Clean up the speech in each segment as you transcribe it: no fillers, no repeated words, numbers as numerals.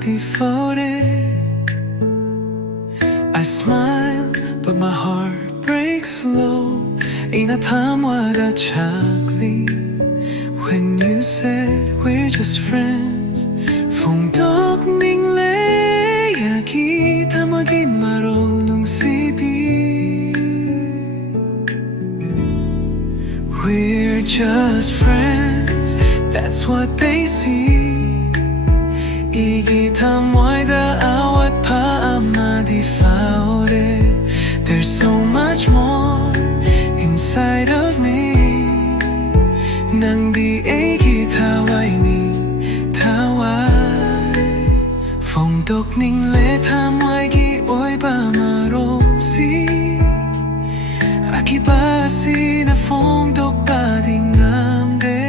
Amadi Faore. I smile, but my heart breaks low. Ain't a time what I chakli. When you said we're just friends, phong dok ning le yaki tamagin marol nung CD. We're just friends, that's what they see. Igitam waida Awatpa Amadi Faore. There's so much more inside of me. Nang di tawai ni tawai. Phong dok ning le tamai gi oi ba marol si. Aki ba si na phong dok ba dingam de.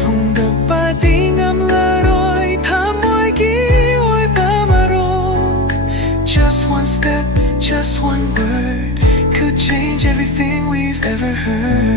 Phong dok ba dingam laroi tamai gi oi ba marol. Just one step, just one word could change everything we've ever heard.